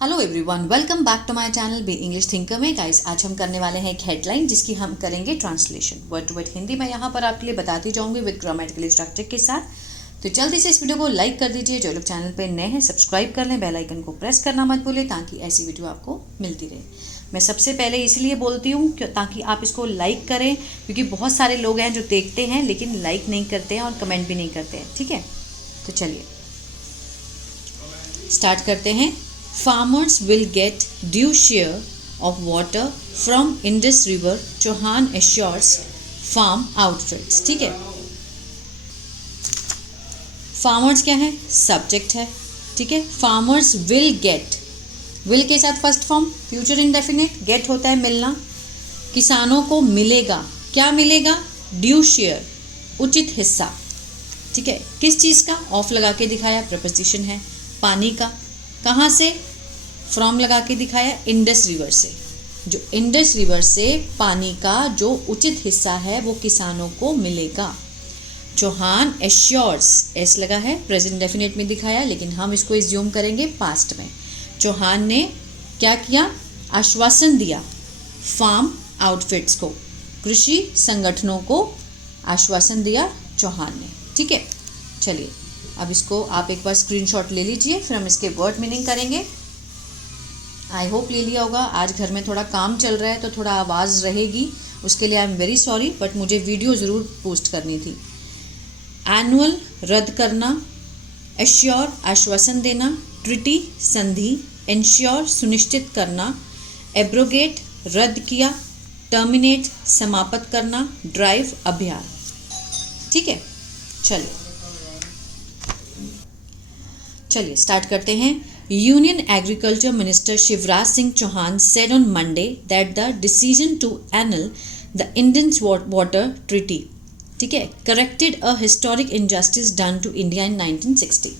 Hello everyone, welcome back to my channel be English thinker में। Guys, आज हम करने वाले हैं एक हेडलाइन जिसकी हम करेंगे translation word to word Hindi में। यहाँ पर आपके लिए बताती जाऊंगी विद ग्रामेटिकल स्ट्रक्चर के साथ। तो जल्दी से इस वीडियो को लाइक कर दीजिए। जो लोग चैनल पे नए हैं सब्सक्राइब कर लें, बेल आइकन को प्रेस करना मत भूलें ताकि ऐसी वीडियो आपको मिलती रहे। मैं सबसे पहले इसलिए बोलती हूँ ताकि आप इसको लाइक करें, क्योंकि बहुत सारे लोग हैं जो देखते हैं लेकिन लाइक नहीं करते हैं और कमेंट भी नहीं करते हैं। ठीक है, तो चलिए स्टार्ट करते हैं। Farmers will get due share of water from Indus River, Chauhan assures farm outfits। ठीक है, farmers क्या है? सब्जेक्ट है। ठीक है, farmers will get, will के साथ first form future indefinite, get होता है मिलना। किसानों को मिलेगा, क्या मिलेगा? ड्यू शेयर, उचित हिस्सा। ठीक है, किस चीज़ का? ऑफ लगा के दिखाया, प्रपोजिशन है। पानी का, कहाँ से? फ्रॉम लगा के दिखाया, इंडस रिवर से। जो इंडस रिवर से पानी का जो उचित हिस्सा है वो किसानों को मिलेगा। चौहान एश्योर्स, एस लगा है, प्रेजेंट डेफिनेट में दिखाया, लेकिन हम इसको एज्यूम करेंगे पास्ट में। चौहान ने क्या किया? आश्वासन दिया फार्म आउटफिट्स को, कृषि संगठनों को आश्वासन दिया चौहान ने। ठीक है, चलिए अब इसको आप एक बार स्क्रीनशॉट ले लीजिए, फिर हम इसके वर्ड मीनिंग करेंगे। आई होप ले लिया होगा। आज घर में थोड़ा काम चल रहा है तो थोड़ा आवाज़ रहेगी, उसके लिए I am very sorry, but मुझे वीडियो ज़रूर पोस्ट करनी थी। एनुअल, रद्द करना। एश्योर, आश्वासन देना। ट्रिटी, संधि। इंश्योर, सुनिश्चित करना। एब्रोगेट, रद्द किया। टर्मिनेट, समाप्त करना। ड्राइव, अभियान। ठीक है, चलिए स्टार्ट करते हैं। Union agriculture minister Shivraj Singh Chauhan said on Monday that the decision to annul the Indus Water Treaty, ठीक है, corrected a historic injustice done to India in 1960।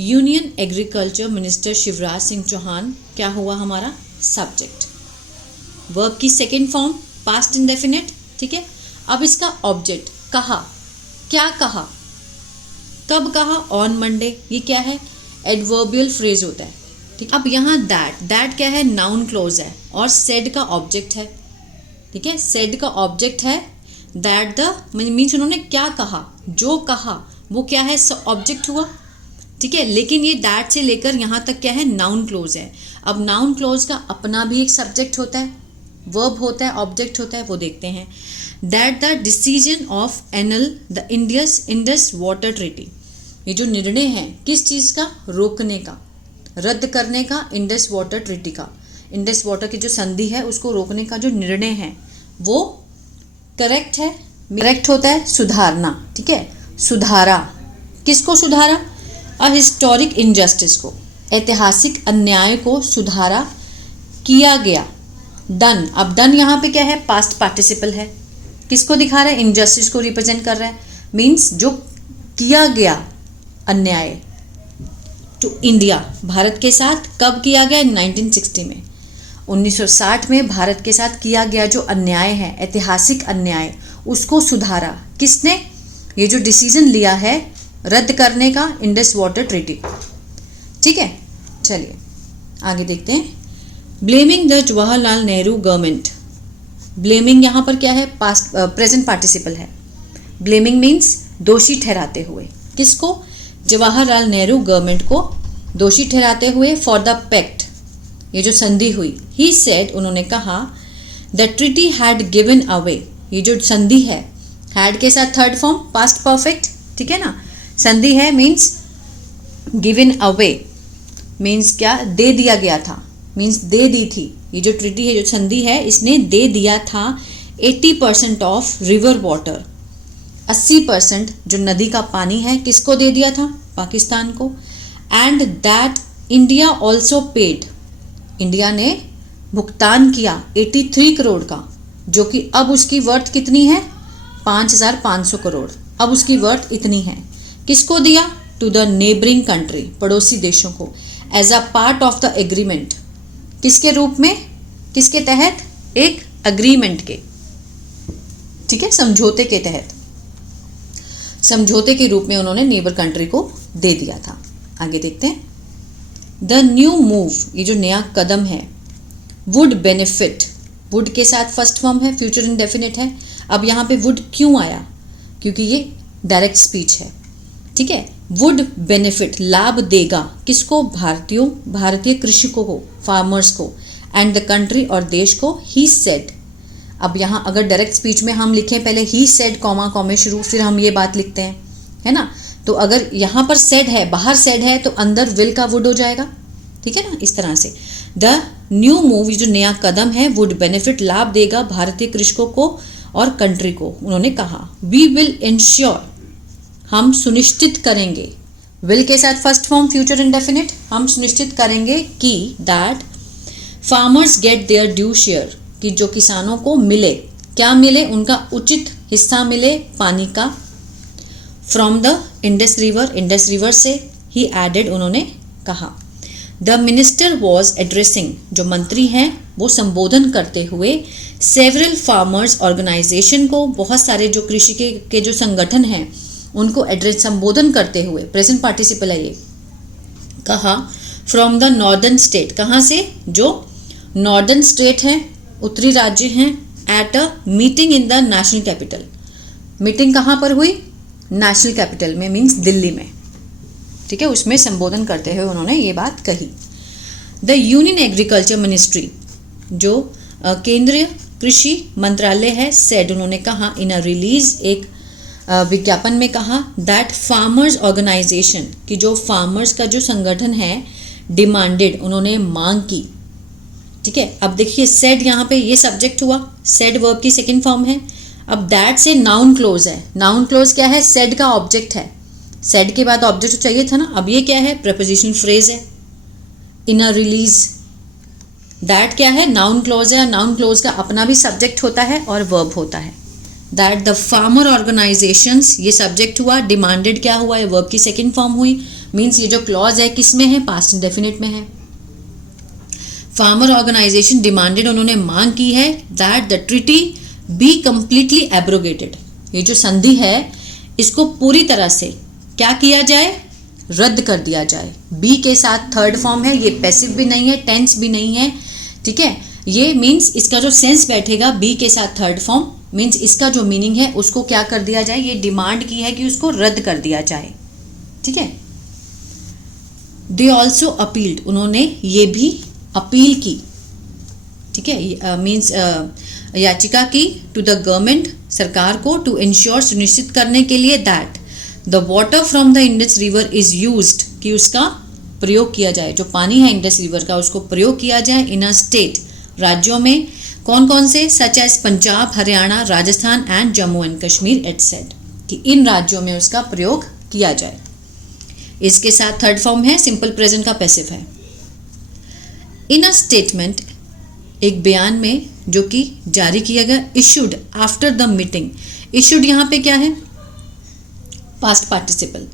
Union agriculture minister Shivraj Singh Chauhan क्या हुआ? हमारा सब्जेक्ट। वर्ब की सेकेंड फॉर्म पास्ट इंडेफिनिट। ठीक है, अब इसका ऑब्जेक्ट कहा, क्या कहा, कब कहा? On Monday. ये क्या है? एडवर्बियल फ्रेज होता है। ठीक, अब यहाँ दैट क्या है? नाउन क्लोज है और सेड का ऑब्जेक्ट है। ठीक है, सेड का ऑब्जेक्ट है। दैट द मीन्स उन्होंने क्या कहा, जो कहा वो क्या है? ऑब्जेक्ट हुआ। ठीक है, लेकिन ये दैट से लेकर यहाँ तक क्या है? नाउन क्लोज है। अब नाउन क्लोज का अपना भी एक सब्जेक्ट होता है, वर्ब होता है, ऑब्जेक्ट होता है, वो देखते हैं। That the decision of anal the Indus water treaty, ये जो निर्णय है किस चीज़ का? रोकने का, रद्द करने का, इंडस वाटर ट्रीटी का। इंडस वाटर की जो संधि है उसको रोकने का जो निर्णय है वो करेक्ट है। करेक्ट होता है सुधारना। ठीक है, सुधारा, किसको सुधारा? अ हिस्टोरिक इनजस्टिस को, ऐतिहासिक अन्याय को सुधारा, किया गया। डन, अब डन यहाँ पे क्या है? पास्ट पार्टिसिपल है। किसको दिखा रहा है? इनजस्टिस को रिप्रेजेंट कर रहा है। मीन्स जो किया गया अन्याय टू इंडिया, भारत के साथ कब किया गया? 1960 में। 1960 में भारत के साथ किया गया जो अन्याय है, ऐतिहासिक अन्याय, उसको सुधारा। किसने? ये जो डिसीजन लिया है रद्द करने का इंडस वाटर ट्रीटी को। ठीक है, चलिए आगे देखते हैं। Blaming the Jawaharlal Nehru government. Blaming यहाँ पर क्या है? पास्ट प्रेजेंट पार्टिसिपल है। ब्लेमिंग मीन्स दोषी ठहराते हुए। किसको? जवाहरलाल नेहरू गवर्नमेंट को दोषी ठहराते हुए। फॉर द पैक्ट, ये जो संधि हुई। ही सेड, उन्होंने कहा, the treaty had given away, ये जो संधि है, हैड के साथ थर्ड फॉर्म पास्ट परफेक्ट। ठीक है ना, संधि है मीन्स गिवन अवे मीन्स क्या? दे दिया गया था, मीन्स दे दी थी। ये जो ट्रीटी है, जो संधि है, इसने दे दिया था 80% ऑफ रिवर वाटर, 80% जो नदी का पानी है किसको दे दिया था? पाकिस्तान को। And that India also paid, India ने भुगतान किया 83 करोड़ का, जो कि अब उसकी वर्थ कितनी है? 5500 करोड़। अब उसकी वर्थ इतनी है। किसको दिया? टू द नेबरिंग कंट्री, पड़ोसी देशों को। As a part of the agreement, किसके रूप में? किसके तहत? एक अग्रीमेंट के। ठीक है, समझौते के तहत, समझौते के रूप में उन्होंने नेबर कंट्री को दे दिया था। आगे देखते हैं। द न्यू मूव, ये जो नया कदम है, वुड बेनिफिट, वुड के साथ फर्स्ट फॉर्म है, फ्यूचर इंडेफिनिट है। अब यहाँ पे वुड क्यों आया? क्योंकि ये डायरेक्ट स्पीच है, ठीक है। वुड बेनिफिट, लाभ देगा, किसको? भारतीय कृषकों को, फार्मर्स को, एंड द कंट्री, और देश को। ही सेड, अब यहाँ अगर डायरेक्ट स्पीच में हम लिखें पहले ही सेड कॉमा कॉमे शुरू, फिर हम ये बात लिखते हैं, है ना। तो अगर यहाँ पर सेड है, बाहर सेड है, तो अंदर विल का वुड हो जाएगा, ठीक है ना, इस तरह से। द न्यू मूव, जो नया कदम है, वुड बेनिफिट, लाभ देगा भारतीय कृषकों को और कंट्री को। उन्होंने कहा वी विल इंश्योर, हम सुनिश्चित करेंगे, विल के साथ फर्स्ट फॉर्म फ्यूचर इंडेफिनिट, हम सुनिश्चित करेंगे कि that farmers get their due share, कि जो किसानों को मिले, क्या मिले? उनका उचित हिस्सा मिले पानी का। From the Indus river, Indus river से। ही एडेड, उन्होंने कहा। द मिनिस्टर वॉज एड्रेसिंग, जो मंत्री हैं वो संबोधन करते हुए सेवरल फार्मर्स ऑर्गेनाइजेशन को, बहुत सारे जो कृषि के जो संगठन हैं उनको एड्रेस, संबोधन करते हुए, प्रेजेंट पार्टिसिपल है ये, कहा फ्रॉम द नॉर्दर्न स्टेट, कहाँ से? जो नॉर्दर्न स्टेट हैं, उत्तरी राज्य हैं, at a meeting in the national capital, meeting कहाँ पर हुई? नेशनल कैपिटल में, मीन्स दिल्ली में, ठीक है। उसमें संबोधन करते हुए उन्होंने ये बात कही। द यूनियन एग्रीकल्चर मिनिस्ट्री, जो केंद्रीय कृषि मंत्रालय है, सेड, उन्होंने कहा इन अ रिलीज, एक विज्ञापन में कहा, दैट फार्मर्स ऑर्गेनाइजेशन, कि जो फार्मर्स का जो संगठन है, डिमांडेड, उन्होंने मांग की, ठीक है। अब देखिए सेड, यहाँ पे ये सब्जेक्ट हुआ, सेड वर्ब की सेकंड फॉर्म है। अब दैट से नाउन क्लोज है, नाउन क्लोज क्या है? सेड का ऑब्जेक्ट है, सेड के बाद ऑब्जेक्ट तो चाहिए था ना। अब ये क्या है? प्रपोजिशनल फ्रेज है, इन अ रिलीज। दैट क्या है? नाउन क्लोज है, नाउन क्लोज का अपना भी सब्जेक्ट होता है और वर्ब होता है। दैट द फार्मर ऑर्गेनाइजेशंस, ये सब्जेक्ट हुआ, डिमांडेड क्या हुआ? ये वर्ब की सेकंड फॉर्म हुई, मीन्स ये जो क्लॉज है किस में है? पास्ट इंडेफिनिट में है। फार्मर ऑर्गेनाइजेशन डिमांडेड, उन्होंने मांग की है, that the treaty be completely abrogated, ये जो संधि है इसको पूरी तरह से क्या किया जाए? रद्द कर दिया जाए। बी के साथ थर्ड फॉर्म है, ये पैसिव भी नहीं है, टेंस भी नहीं है, ठीक है। ये मीन्स इसका जो सेंस बैठेगा बी के साथ थर्ड फॉर्म, मीन्स इसका जो मीनिंग है उसको क्या कर दिया जाए? ये डिमांड की है कि उसको रद्द कर दिया जाए, ठीक है। दे ऑल्सो अपील्ड, उन्होंने ये भी अपील की, ठीक है, मीन्स याचिका की, टू द गवर्नमेंट, सरकार को, टू इंश्योर, सुनिश्चित करने के लिए, that the water from the Indus river is used, कि उसका प्रयोग किया जाए, जो पानी है इंडस रिवर का उसको प्रयोग किया जाए, इन अ स्टेट, राज्यों में, कौन कौन से? Such as Punjab, Haryana, Rajasthan and Jammu and Kashmir, it said, कि इन राज्यों में उसका प्रयोग किया जाए। इसके साथ थर्ड फॉर्म है, सिंपल प्रेजेंट का पैसिव है। इन अ स्टेटमेंट, एक बयान में जो कि जारी किया गया, issued after the meeting, issued यहाँ पे क्या है? Past participle.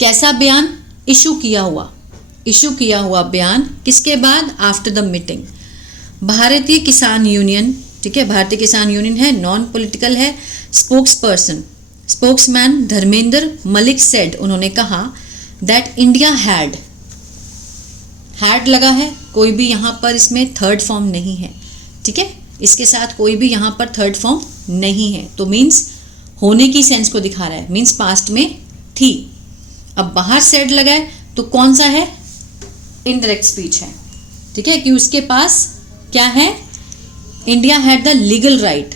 कैसा बयान? इशू किया हुआ, इशू किया हुआ बयान, किसके बाद? After the meeting. भारतीय किसान यूनियन, ठीक है, भारतीय किसान यूनियन है, नॉन पॉलिटिकल है। Spokes person, spokesman Dharmendra Malik said, उन्होंने कहा दैट इंडिया हैड लगा है, कोई भी यहाँ पर इसमें थर्ड फॉर्म नहीं है, ठीक है, इसके साथ कोई भी यहाँ पर थर्ड फॉर्म नहीं है, तो मीन्स होने की सेंस को दिखा रहा है, मीन्स पास्ट में थी। अब बाहर सेड लगा है तो कौन सा है? इनडायरेक्ट स्पीच है, ठीक है, कि उसके पास क्या है? India had the legal right,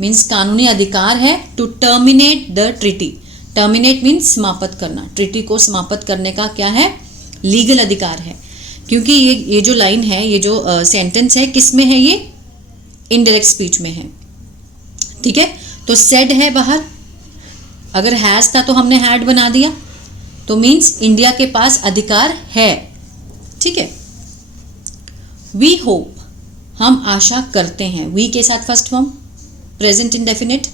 means कानूनी अधिकार है, to terminate the treaty, terminate means समाप्त करना, ट्रीटी को समाप्त करने का क्या है? लीगल अधिकार है। क्योंकि ये जो लाइन है, ये जो सेंटेंस है, किस में है? ये इनडायरेक्ट स्पीच में है, ठीक है। तो सेड है बाहर, अगर हैज था तो हमने हैड बना दिया, तो मीन्स इंडिया के पास अधिकार है, ठीक है। वी होप, हम आशा करते हैं, वी के साथ फर्स्ट फॉर्म प्रेजेंट इंडेफिनिट,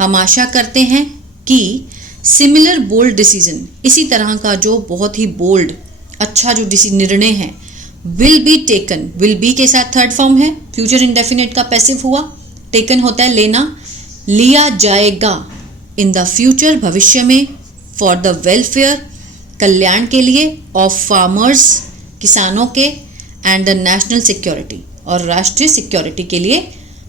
हम आशा करते हैं कि सिमिलर बोल्ड डिसीजन, इसी तरह का जो बहुत ही बोल्ड, अच्छा जो निर्णय है, will be taken, will be के साथ थर्ड फॉर्म है, फ्यूचर इंडेफिनिट का पैसिव हुआ, टेकन होता है लेना, लिया जाएगा, इन द फ्यूचर, भविष्य में, फॉर द वेलफेयर, कल्याण के लिए, ऑफ फार्मर्स, किसानों के एंड द नेशनल सिक्योरिटी, और राष्ट्रीय सिक्योरिटी के लिए,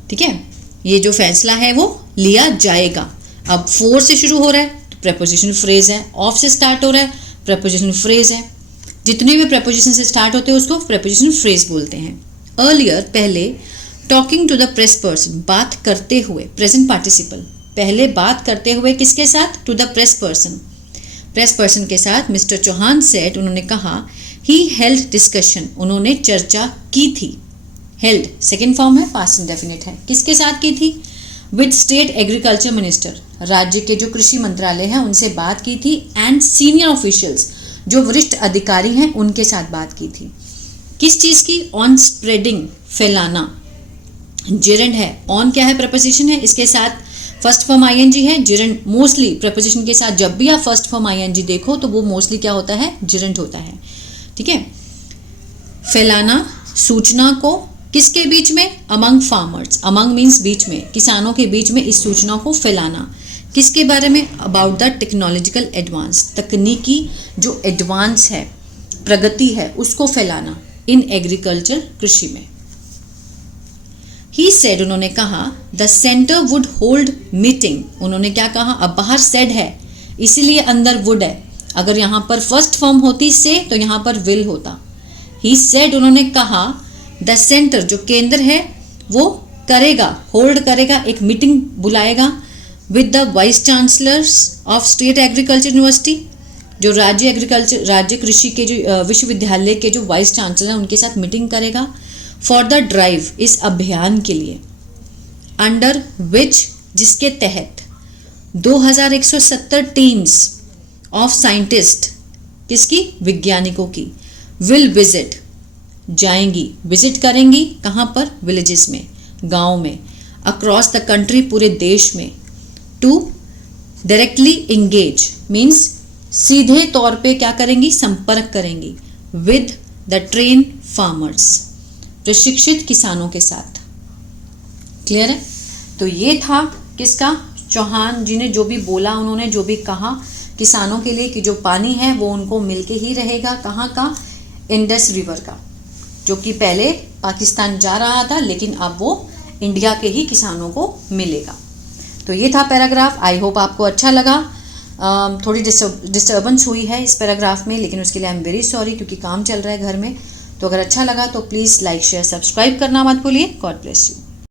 ठीक है, ये जो फैसला है वो लिया जाएगा। अब फोर से शुरू हो रहा है तो प्रेपोजिशन फ्रेज है, ऑफ से स्टार्ट हो रहा है प्रेपोजिशन फ्रेज है, जितने भी प्रेपोजिशन से स्टार्ट होते हैं उसको प्रेपोजिशन फ्रेज बोलते हैं। अर्लियर, पहले, talking to the press person, बात करते हुए, प्रेजेंट पार्टिसिपल, पहले बात करते हुए किसके साथ, to the press person, press person के साथ मिस्टर चौहान सेड, उन्होंने कहा, ही हेल्ड डिस्कशन, उन्होंने चर्चा की थी, हेल्ड सेकेंड फॉर्म है, पास्ट इंडेफिनिट है, किसके साथ की थी, विद स्टेट एग्रीकल्चर मिनिस्टर, राज्य के जो कृषि मंत्रालय है उनसे बात की थी, एंड सीनियर ऑफिशियल्स, जो वरिष्ठ अधिकारी हैं उनके साथ बात की थी। किस चीज़ की, ऑन स्प्रेडिंग, फैलाना, जेरेंड है, ऑन क्या है, प्रपोजिशन है, इसके साथ फर्स्ट फॉर्म आईएनजी है, जेरेंड मोस्टली प्रपोजिशन के साथ जब भी आप फर्स्ट फॉर्म आईएनजी देखो तो वो मोस्टली क्या होता है, जेरेंड होता है, ठीक है। फैलाना, सूचना को किसके बीच में, अमंग फार्मर्स, अमंग मीन्स बीच में, किसानों के बीच में इस सूचना को फैलाना, किसके बारे में, अबाउट द टेक्नोलॉजिकल एडवांस, तकनीकी जो एडवांस है, प्रगति है, उसको फैलाना, इन एग्रीकल्चर, कृषि में। ही सेड, उन्होंने कहा, the centre would hold meeting, उन्होंने क्या कहा, अब बाहर सेड है इसीलिए अंदर वुड है, अगर यहाँ पर फर्स्ट फॉर्म होती से तो यहाँ पर विल होता। ही सेड, उन्होंने कहा, द सेंटर जो केंद्र है वो करेगा, होल्ड करेगा, एक मीटिंग बुलाएगा, with the vice chancellors of state agriculture university, जो राज्य कृषि के जो विश्वविद्यालय के जो वाइस चांसलर हैं उनके साथ मीटिंग करेगा, फॉर द ड्राइव, इस अभियान के लिए, अंडर विच, जिसके तहत 2170 टीम्स ऑफ साइंटिस्ट, किसकी, वैज्ञानिकों की, विल विजिट, जाएंगी, विजिट करेंगी, कहाँ पर, विलेजेस में, गांव में, अक्रॉस द कंट्री, पूरे देश में, टू डायरेक्टली इंगेज मीन्स सीधे तौर पे क्या करेंगी, संपर्क करेंगी, विद द ट्रेन फार्मर्स, प्रशिक्षित किसानों के साथ। क्लियर है। तो ये था किसका, चौहान जी ने जो भी बोला, उन्होंने जो भी कहा किसानों के लिए कि जो पानी है वो उनको मिलके ही रहेगा, कहाँ का, इंडस रिवर का, जो कि पहले पाकिस्तान जा रहा था लेकिन अब वो इंडिया के ही किसानों को मिलेगा। तो ये था पैराग्राफ। आई होप आपको अच्छा लगा। थोड़ी डिस्टर्बेंस हुई है इस पैराग्राफ में, लेकिन उसके लिए आई एम वेरी सॉरी, क्योंकि काम चल रहा है घर में। तो अगर अच्छा लगा तो प्लीज़ लाइक शेयर सब्सक्राइब करना मत भूलिए। God bless you.